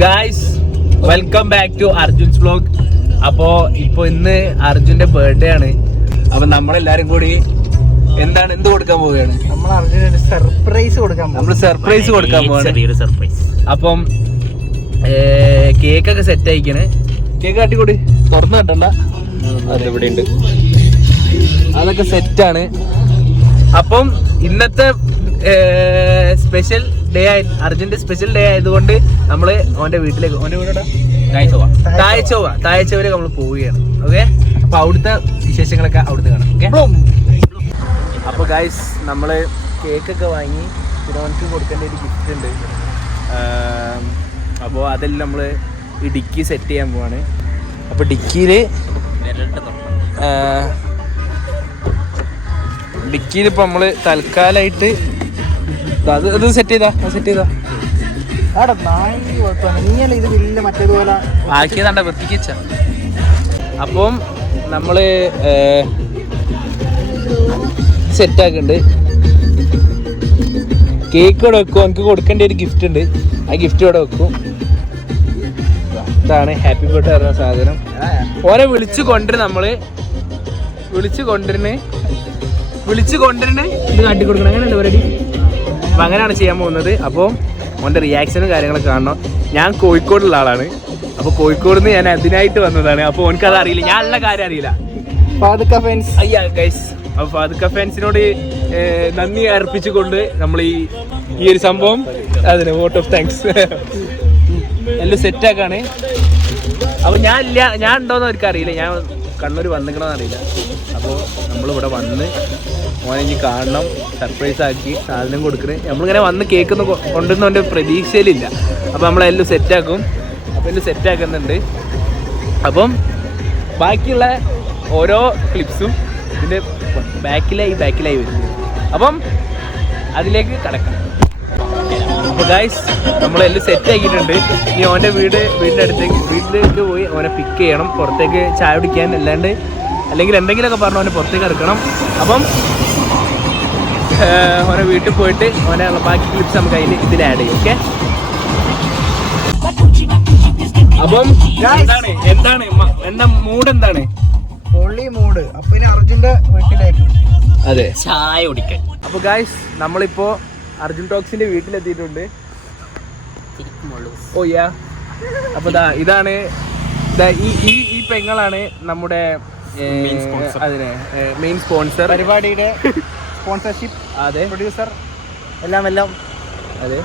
Guys welcome back to Arjun's vlog. അപ്പോ ഇന്ന് അർജുന്റെ ബർത്ത്ഡേ ആണ്. അപ്പൊ നമ്മളെല്ലാരും കൂടി എന്ത് കൊടുക്കാൻ പോവുകയാണ്? നമ്മൾ അർജുനൊരു സർപ്രൈസ് കൊടുക്കാൻ പോവാണ്. അപ്പം കേക്കൊക്കെ സെറ്റ് ആയിക്കാണ്. കേക്ക് കാട്ടിക്കൂടി തുറന്നു കണ്ടണ്ട, അതിവിടെ ഉണ്ട്, അതൊക്കെ സെറ്റാണ്. അപ്പം ഇന്നത്തെ സ്പെഷ്യൽ ഡേ അർജുന്റെ സ്പെഷ്യൽ ഡേ ആയതുകൊണ്ട് നമ്മള് ഓന്റെ വീട്ടിലേക്ക്, ഓന്റെ വീട് തായച്ചോവ നമ്മൾ പോവുകയാണ്. ഓക്കെ, അപ്പൊ അവിടുത്തെ വിശേഷങ്ങളൊക്കെ അവിടുത്തെ കാണാം. ഓക്കെ, അപ്പൊ ഗൈസ് നമ്മള് കേക്കൊക്കെ വാങ്ങി തിരുവനന്തപുരത്ത് കൊടുക്കേണ്ട ഒരു ഗിഫ്റ്റ് ഉണ്ട്. അപ്പോൾ അതെല്ലാം നമ്മള് ഈ ഡിക്കി സെറ്റ് ചെയ്യാൻ പോവാണ്. അപ്പൊ ഡിക്കിയില് ഇപ്പൊ നമ്മള് തൽക്കാലമായിട്ട് അത് സെറ്റ് ചെയ്താ ഇത് വലിയ മറ്റേതുപോലെ ആക്കിയതാണ്ട വൃത്തിക്ക്. അപ്പം നമ്മള് സെറ്റ് ആക്കുന്നുണ്ട്. കേക്ക് ഇവിടെ വെക്കും, എനിക്ക് കൊടുക്കേണ്ട ഒരു ഗിഫ്റ്റ് ഉണ്ട്, ആ ഗിഫ്റ്റ് ഇവിടെ വെക്കും. ഇതാണ് ഹാപ്പി ബർത്ത്ഡേ പറഞ്ഞ സാധനം. ഓനെ വിളിച്ചു കൊണ്ടിരുന്ന് ഇത് കാട്ടി കൊടുക്കണം. അങ്ങനെയല്ലേ പരിപാടി? അപ്പം അങ്ങനെയാണ് ചെയ്യാൻ പോകുന്നത്. അപ്പോൾ ഓൻ്റെ റിയാക്ഷനും കാര്യങ്ങളൊക്കെ കാണണം. ഞാൻ കോഴിക്കോടുള്ള ആളാണ്. അപ്പോൾ കോഴിക്കോട് നിന്ന് ഞാൻ അതിനായിട്ട് വന്നതാണ്. അപ്പോൾ ഓനക്കത് അറിയില്ല, ഞാൻ ഉള്ള കാര്യം അറിയില്ല. ഗൈസ്, അപ്പോൾ ഫാദുക്ക ഫാൻസിനോട് നന്ദി അർപ്പിച്ചുകൊണ്ട് നമ്മൾ ഈ ഒരു സംഭവം അതിന് വോട്ട് ഓഫ് താങ്ക്സ് എല്ലാം സെറ്റാക്കാണ്. അപ്പോൾ ഞാൻ ഉണ്ടോയെന്ന് അവർക്ക് അറിയില്ല, ഞാൻ കണ്ണൂർ വന്നിക്കണമെന്ന് അറിയില്ല. അപ്പോൾ നമ്മളിവിടെ വന്ന് ഓനെ ഇനി കാണണം, സർപ്രൈസ് ആക്കി സാധനം കൊടുക്കുന്നത്. നമ്മളിങ്ങനെ വന്ന് കേക്കൊന്ന് കൊണ്ടുവന്നവൻ്റെ പ്രതീക്ഷയിലില്ല. അപ്പോൾ നമ്മളെല്ലാം സെറ്റാക്കും. അപ്പോൾ എല്ലാം സെറ്റാക്കുന്നുണ്ട്. അപ്പം ബാക്കിയുള്ള ഓരോ ക്ലിപ്സും ഇതിൻ്റെ ബാക്കിലായി വരും. അപ്പം അതിലേക്ക് കടക്കാം. അപ്പോൾ ഗൈസ് നമ്മളെല്ലാം സെറ്റ് ആക്കിയിട്ടുണ്ട്. ഇനി ഓൻ്റെ വീട്ടിലേക്ക് പോയി ഓനെ പിക്ക് ചെയ്യണം, പുറത്തേക്ക് ചായ കുടിക്കാൻ, അല്ലെങ്കിൽ എന്തെങ്കിലുമൊക്കെ പറഞ്ഞ് ഓനെ പുറത്തേക്ക് ഇറക്കണം. അപ്പം ഓനെ വീട്ടിൽ പോയിട്ട് ഓനെ ബാക്കി ക്ലിപ്സ് നമുക്ക് ഇതിൽ ആഡ് ചെയ്യും. ഓക്കെ, അപ്പം എന്താ മൂഡ് എന്താണ്? മൂഡ്. അപ്പൊ ഇനി അർജുന്റെ വീട്ടിലേക്ക് അതെ ചായ കുടിക്കാൻ. അപ്പൊ ഗായ്സ് നമ്മളിപ്പോ അർജുൻ ടോക്സിന്റെ വീട്ടിലെത്തിയിട്ടുണ്ട്. ഓ യാ, അപ്പൊ ഇതാണ് ഈ പെങ്ങളാണ് നമ്മുടെ അതിനെ മെയിൻ സ്പോൺസർ, പരിപാടിയുടെ സ്പോൺസർഷിപ്പ്. അതെ, പ്രൊഡ്യൂസർ എല്ലാം അതെ.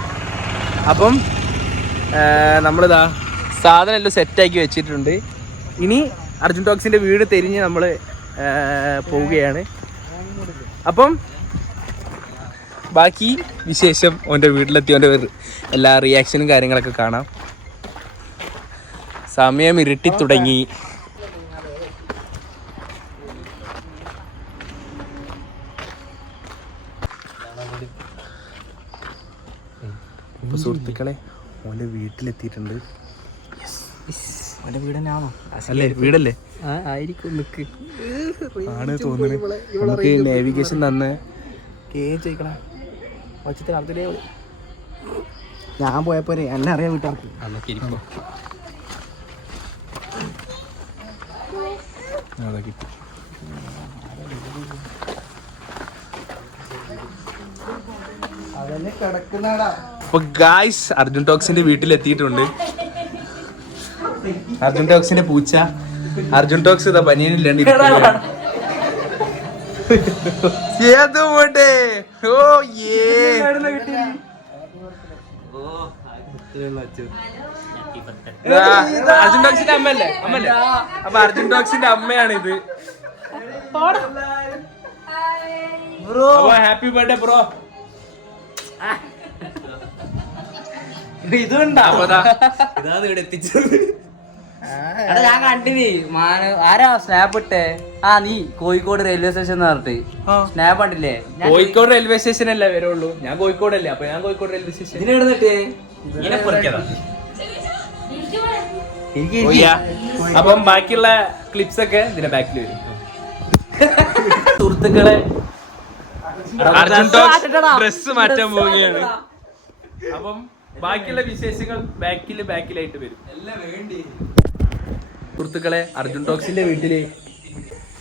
അപ്പം നമ്മളിതാ സാധനം എല്ലാം സെറ്റാക്കി വെച്ചിട്ടുണ്ട്. ഇനി അർജുൻ ടോക്സിന്റെ വീട് തിരിഞ്ഞ് നമ്മൾ പോവുകയാണ്. അപ്പം ബാക്കി വിശേഷം ഓൻ്റെ വീട്ടിലെത്തി ഓൻ്റെ എല്ലാ റിയാക്ഷനും കാര്യങ്ങളൊക്കെ കാണാം. സമയം ഇരുട്ടി തുടങ്ങി. ഇപ്പൊ സുഹൃത്തുക്കളെ ഓൻ്റെ വീട്ടിലെത്തിയിട്ടുണ്ട്. അല്ലേ, വീടല്ലേ ആയിരിക്കും. ആണ് തോന്നുന്നത്. നമുക്ക് നാവിഗേഷൻ തന്നെ ചോദിക്കണം. ഞാൻ പോയപ്പോ എന്നെ അറിയാൻ വീട്ടാർക്ക് അതന്നെ കിടക്കുന്നടാ. അപ്പൊ ഗായ്സ് അർജുൻ ടോക്സിന്റെ വീട്ടിലെത്തിയിട്ടുണ്ട്. അർജുൻ ടോക്സിന്റെ പൂച്ച അർജുൻ ടോക്സ് ഇതാ പനിയനില്ലാണ്ട് അർജുൻ ടോക്സിന്റെ അമ്മല്ലേ? അപ്പൊ അർജുൻ ടോക്സിന്റെ അമ്മയാണ് ഇത്. Happy birthday bro. ഇതുണ്ടാ ഇതാണ് ഇവിടെ എത്തിച്ചത്. ഞാൻ കണ്ടിനി ആരാ സ്നാപ്പ് ഇട്ടേ? നീ കോഴിക്കോട് റെയിൽവേ സ്റ്റേഷൻ പറഞ്ഞിട്ട് സ്നാപ്പ് കണ്ടില്ലേ? കോഴിക്കോട് റെയിൽവേ സ്റ്റേഷൻ അല്ലേ വരുള്ളൂ. ഞാൻ കോഴിക്കോടല്ലേ, അപ്പൊ ഞാൻ കോഴിക്കോട് റെയിൽവേ സ്റ്റേഷൻ. അപ്പം ബാക്കിയുള്ള ക്ലിപ്സ് ഒക്കെ ഇതിന്റെ ബാക്കിൽ വരും. സുഹൃത്തുക്കളെ അർജുൻ ടോക്സ് ഡ്രസ് മാറ്റാൻ പോവുകയാണ്. അപ്പം ബാക്കിയുള്ള വിശേഷങ്ങൾ ബാക്കിലായിട്ട് വരും. സുഹൃത്തുക്കളെ, അർജുൻ ടോക്സിന്റെ വീട്ടില്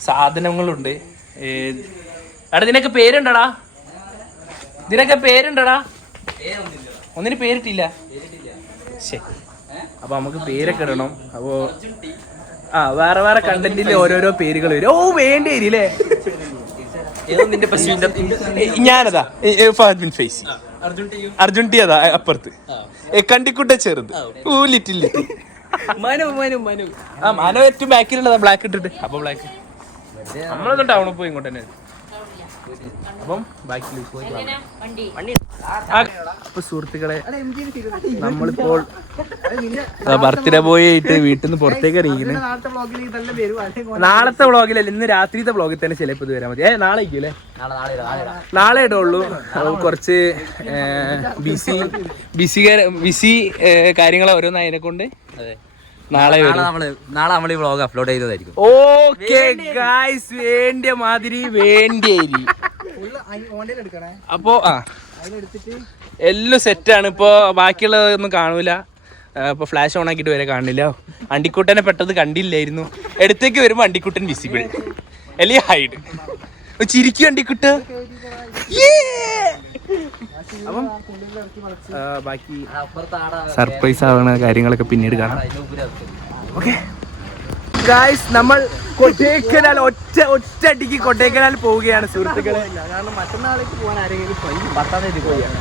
സാധനങ്ങളുണ്ട്. എടാ ഇതിനൊക്കെ പേരുണ്ടടാ, ഒന്നിന് പേരിട്ടില്ല. ശരി, അപ്പൊ നമുക്ക് പേരൊക്കെ ഇടണം. അപ്പോ വേറെ കണ്ടന്റിൽ ഓരോരോ പേരുകൾ വരും. ഓ വേണ്ടി വരില്ലേ? ഞാനതാ ഫഹദ് ബിൻ ഫൈസി, അർജുൻ ടി അതാ അപ്പുറത്ത്, കണ്ടിക്കുട്ട ചെറുത്, ലിറ്റിൽ മനു ഏറ്റവും ബാക്കിലുള്ളതാ ബ്ലാക്ക് ഇട്ടിട്ട്. അപ്പൊ ബ്ലാക്ക് നമ്മളൊന്നും ടൗണിൽ പോയി ഇങ്ങോട്ട് തന്നെ. അപ്പം ബാക്കിൽ അപ്പൊ സുഹൃത്തുക്കളെ, നമ്മളിപ്പോൾ ബർത്ത്ഡേ ബോയ് ആയിട്ട് വീട്ടിൽ നിന്ന് പുറത്തേക്ക് ഇറങ്ങിക്കുന്നു. നാളത്തെ വ്ളോഗിലല്ല, ഇന്ന് രാത്രിത്തെ വ്ളോഗിൽ തന്നെ ചിലപ്പോൾ ഇത് വരാൻ മതി. നാളെ ഇരിക്കൂലേ? നാളെ ഇടുള്ളൂ. കുറച്ച് ബിസി കാര്യങ്ങൾ ഓരോന്നതിനെ കൊണ്ട് നാളെ നമ്മൾ ഈ വ്ളോഗ് അപ്ലോഡ് ചെയ്തതായിരിക്കും. ഓക്കെ ഗായ്സ്, വേണ്ടിയ മാതിരി വേണ്ടിയേരി. അപ്പോ എല്ലാം സെറ്റാണ്. ഇപ്പൊ ബാക്കിയുള്ളതൊന്നും കാണൂല. ഇപ്പൊ ഫ്ലാഷ് ഓൺ ആക്കിയിട്ട് വരെ കാണില്ല. അണ്ടിക്കുട്ടനെ പെട്ടെന്ന് കണ്ടില്ലായിരുന്നു. അടുത്തേക്ക് വരുമ്പോ അണ്ടിക്കുട്ടൻ വിസിബിൾ, അല്ലെങ്കിൽ ഹൈഡ്. ചിരിക്കും അണ്ടിക്കുട്ട. അപ്പം ബാക്കി സർപ്രൈസ് ആവുന്ന കാര്യങ്ങളൊക്കെ പിന്നീട് കാണാം. ഓക്കെ ഗായ്സ്, നമ്മൾ കൊടൈക്കനാൽ ഒറ്റ അടിക്ക് കൊടൈക്കനാൽ പോവുകയാണ് സുഹൃത്തുക്കളെ. കാരണം മറ്റന്നാളേക്ക് പോകാൻ ആരെങ്കിലും 10-ാം തീയതി പോവുകയാണ്.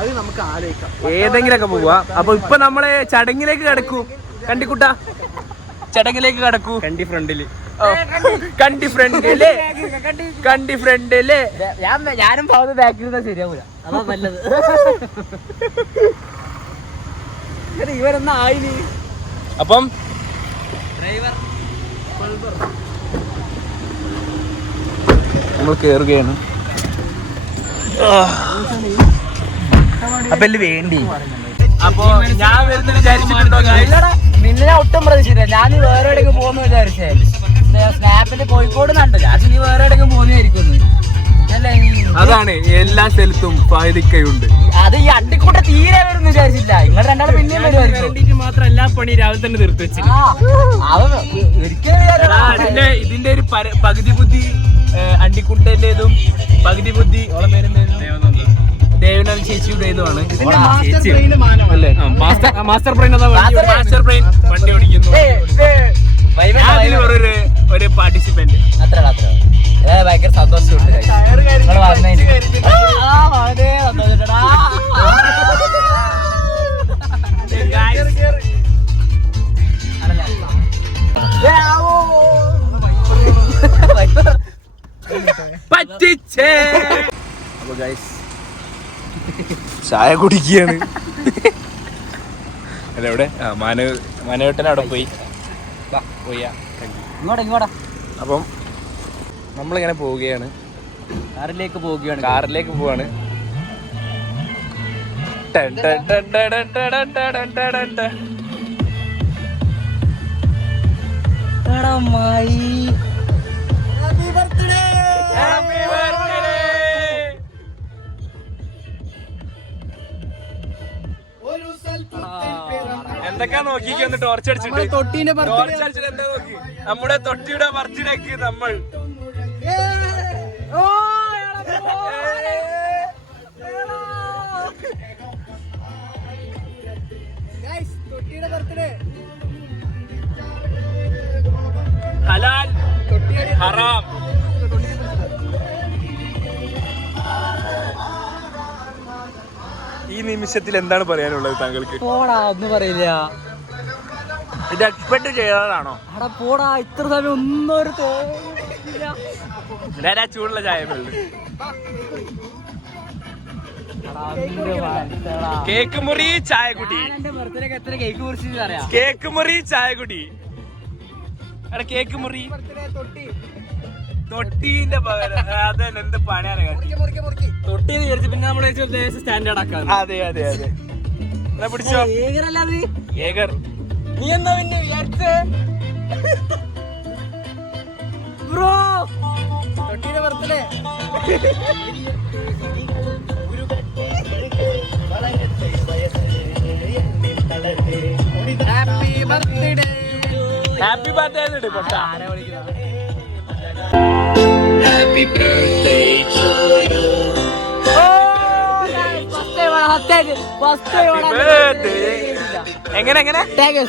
അത് നമുക്ക് ആലോചിക്കാം, ഏതെങ്കിലൊക്കെ പോവാ. അപ്പൊ ഇപ്പൊ നമ്മള് ചടങ്ങിലേക്ക് കിടക്കൂ. കണ്ടിക്കുട്ട ചടങ്ങിലേക്ക് കിടക്കൂ. കണ്ടി ഫ്രണ്ടില് ഞാനും പോകുന്ന ബാക്കിൽ ശരിയാവൂല. അതാ നല്ലത്. ഇവരെന്നാ ആയിനി. അപ്പം നമ്മൾ കേറുകയാണ്. അപ്പൊ വേണ്ടി അപ്പൊ ഞാൻ വരുന്നത് വിചാരിച്ചിട്ടുണ്ടോ? നിന്നെ ഞാൻ ഒട്ടും പ്രതീക്ഷിച്ചില്ല. ഞാൻ വേറെ എവിടെയെങ്കിലും പോകുന്നു വിചാരിച്ചേ. സ്നാപ്പില് കോഴിക്കോട് കണ്ടു. ഞാൻ നീ വേറെ എവിടെയെങ്കിലും പോകുന്നതായിരിക്കും. അതാണ് എല്ലാ സ്ഥലത്തും ഫായിദക്കയുണ്ട്. അത് ഈ അണ്ടിക്കൂട്ട തീരെ വരും വിചാരിച്ചില്ല. നിങ്ങൾ രണ്ടാളും പിന്നെയും വരുമായിരിക്കും. മാത്രം എല്ലാ പണി രാവിലെ തന്നെ നിർത്തി വെച്ചു. ഇതിന്റെ ഒരു പകുതി ബുദ്ധി അണ്ടിക്കുട്ടന്റേതും പകുതി ബുദ്ധി ദേവനാഥ് ചേച്ചിയുടേതുമാണ്. അല്ലേ? മാസ്റ്റർ ബ്രെയിൻ വണ്ടി ഓടിക്കുന്നു. അതിൽ ഒരു പാർട്ടിസിപ്പന്റ്. അത്ര ഭയങ്കര സന്തോഷമുണ്ട്. അപ്പൊ ഗൈസ് ചായ കുടിക്കുകയാണ്. അല്ല എവിടെ മാനവേട്ടൻ അവിടെ പോയി. ഇങ്ങോട്ടാ. അപ്പം നമ്മളിങ്ങനെ പോവുകയാണ്. കാറിലേക്ക് പോവാണ്. എന്തൊക്കെയാ നോക്കിക്ക് ടോർച്ച് അടിച്ചിട്ട് എന്താ നോക്കി? നമ്മുടെ തൊട്ടിയുടെ ബർത്ത്ഡേക്ക് നമ്മൾ ഹലാൽ ഹറാം. ഈ നിമിഷത്തിൽ എന്താണ് പറയാനുള്ളത് താങ്കൾക്ക്? പോടാ, ഒന്നും പറയില്ല. ഇത് എക്സ്പെക്ട് ചെയ്തതാണോ? പോടാ, ഇത്ര സമയം ഒന്നും ഒരു ചൂടുള്ള ചായ കേക്ക് മുറി ചായ കുടി. എത്ര കേക്ക് മുറിച്ച് അറിയാം? കേക്ക് മുറി ചായ കുടി. അവിടെ കേക്ക് മുറി തൊട്ടീന്റെ പകരം അതന്നെ എന്ത് പണിയാണ്. തൊട്ടി വിചാരിച്ചു, പിന്നെ നമ്മള് സ്റ്റാൻഡേർഡ് ആക്കാം. അതെ എന്നാ പിടിച്ചോ. ഏകർ നീ എന്താ പിന്നെ വിചാരിച്ചേ? ബ്രോ തൊട്ടിയുടെ ബർത്ത്ഡേ. ഹാപ്പി ബർത്ത്ഡേ പൊട്ട. ആരെ വിളിക്കുന്നത്? എങ്ങനെ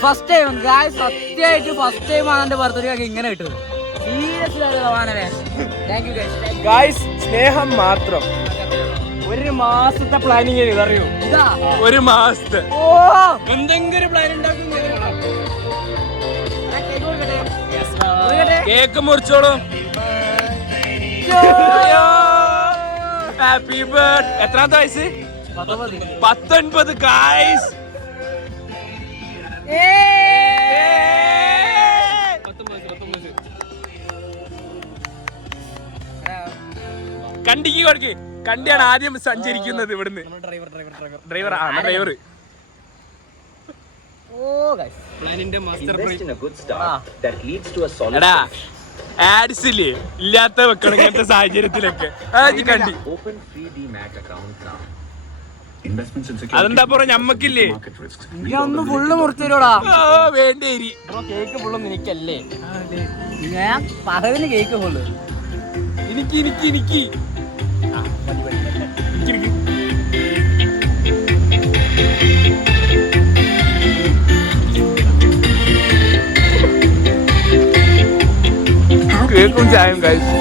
ഫസ്റ്റ് ടൈം ഗായ്സ്, സത്യമായിട്ട് ഫസ്റ്റ് ടൈം ആണ് എന്റെ ബർത്ത്ഡേ ഇങ്ങനെ കിട്ടുന്നത്. Seriously thank you guys. സ്നേഹം മാത്രം. ഒരു മാസത്തെ പ്ലാനിങ് അറിയൂ. ഒരു മാസത്തെ എന്തെങ്കിലും പ്ലാൻ ഉണ്ടാക്കും. കേക്ക് മുറിച്ചോളൂ. Happy birthday. എത്രാമത്തെ വയസ്സ്? 19 ഗായ്സ്. കണ്ടിക്ക് കൊടുക്ക്. കണ്ടിയാണ് ആദ്യം സഞ്ചരിക്കുന്നത് ഇവിടുന്ന്. ഡ്രൈവർ എടാ ആഡ്സ് ഇല്ലേ ഇല്ലാത്ത വെക്കണം ഇങ്ങനത്തെ സാഹചര്യത്തിലൊക്കെ. കണ്ടി അതെന്താ പറ ഞമ്മക്കില്ലേ ഒന്ന് ഫുള്ള് മുറിച്ചു തരുവാടാ. വേണ്ടേരി. കേക്ക് ഫുള്ളും എനിക്കല്ലേ, ഞാൻ പകവിന് കേക്ക് ഫുള്ള് എനിക്ക് കേക്കും ചായയും കഴിച്ചു.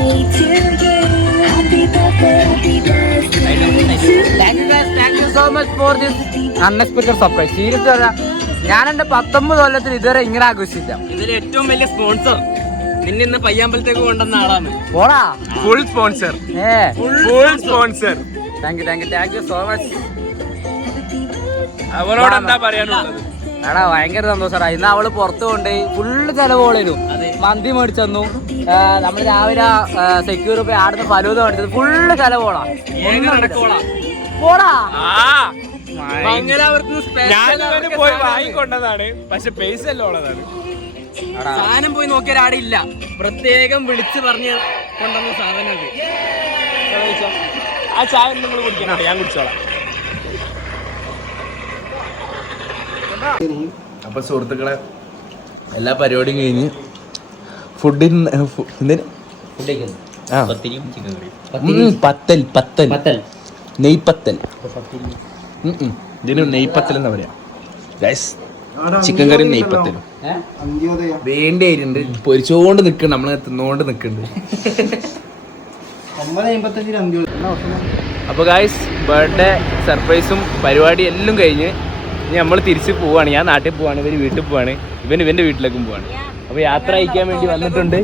Unexpected surprise. സീരിയസ് പറയാ, ഞാൻ എന്റെ 19 കൊല്ലത്തിൽ ഇതുവരെ ഇങ്ങനെ ആഘോഷിച്ചില്ല. ഇതിൽ ഏറ്റവും വലിയ സ്പോൺസർ നിന്നെ ഇന്ന് പയ്യാമ്പലത്തേക്ക് കൊണ്ടുവന്ന ആളാണ്. പോടാ, full sponsor. Thank you so much. അവളോട് എന്താ പറയാനുള്ളത്? എടാ ഭയങ്കര സന്തോഷടാ. ഇന്ന് അവള് പുറത്ത് കൊണ്ടുപോയി ഫുള്ള് ചെലവോളേനും. മന്തി മേടിച്ചു തന്നു. നമ്മള് രാവിലെ സെക്യൂർ പോയി ആടുന്ന് ഫലൂത മേടിച്ചത് ഫുള്ള് ചെലവോളാ. പോടാ, ഞാൻ പോയി വാങ്ങിക്കൊണ്ടതാണ്, പക്ഷെ പൈസ എല്ലാം ഉള്ളതാണ്. സാധനം പോയി നോക്കിയ ഒരാടില്ല, പ്രത്യേകം വിളിച്ചു പറഞ്ഞ് കൊണ്ടുവന്ന സാധനം. ആ ചായ നിങ്ങൾ കുടിക്കണം, ഞാൻ കുടിച്ചോളാം. അപ്പൊ സുഹൃത്തുക്കളെ, എല്ലാ പരിപാടിയും കഴിഞ്ഞ് പത്തൽ നെയ്പത്തൽ, ഇതിന് നെയ്പത്തൽ എന്നാ പറയാ. ചിക്കൻ കറി നെയ്പത്തലും വേണ്ടിയിട്ടുണ്ട്. പൊരിച്ചോണ്ട് നിക്കണ്ട്, നമ്മള് തിന്നോണ്ട് നിക്കണ്ട്. അപ്പൊ ഗായ്സ്, ബർത്ത്ഡേ സർപ്രൈസും പരിപാടി എല്ലാം കഴിഞ്ഞ് ഇനി നമ്മൾ തിരിച്ച് പോവാണ്. ഞാൻ നാട്ടിൽ പോവാണ്, ഇവര് വീട്ടിൽ പോവാണ്, ഇവന്റെ വീട്ടിലേക്കും പോവാണ്. അപ്പൊ യാത്ര അയക്കാൻ വേണ്ടി വന്നിട്ടുണ്ട്.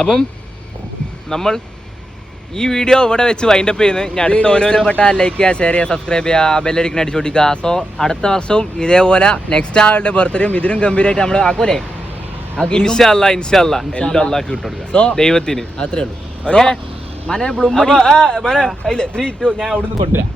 അപ്പം നമ്മൾ ഈ വീഡിയോ ഇവിടെ വെച്ച് വൈൻഡപ്പ് ചെയ്യുന്നത്. ഞാൻ അടുത്ത ഓരോരോ ലൈക്ക് ചെയ്യുക, ഷെയർ ചെയ്യുക, സബ്സ്ക്രൈബ് ചെയ്യുക, ബെല്ലടിക്കൻ അടിച്ചു കൊടുക്കുക. സോ അടുത്ത വർഷവും ഇതേപോലെ നെക്സ്റ്റ് ആളുടെ ബർത്ത്ഡേയും ഇതിനും ഗംഭീരമായിട്ട് നമ്മൾ ആക്കൂലേ. ഇൻഷാല്ലാ എല്ലാം അല്ലാക്കി വിട്ടോടുക്കുക ദൈവത്തിന്. അത്രേ ഉള്ളൂ. ഞാൻ അവിടുന്ന് കൊണ്ടുവരാം.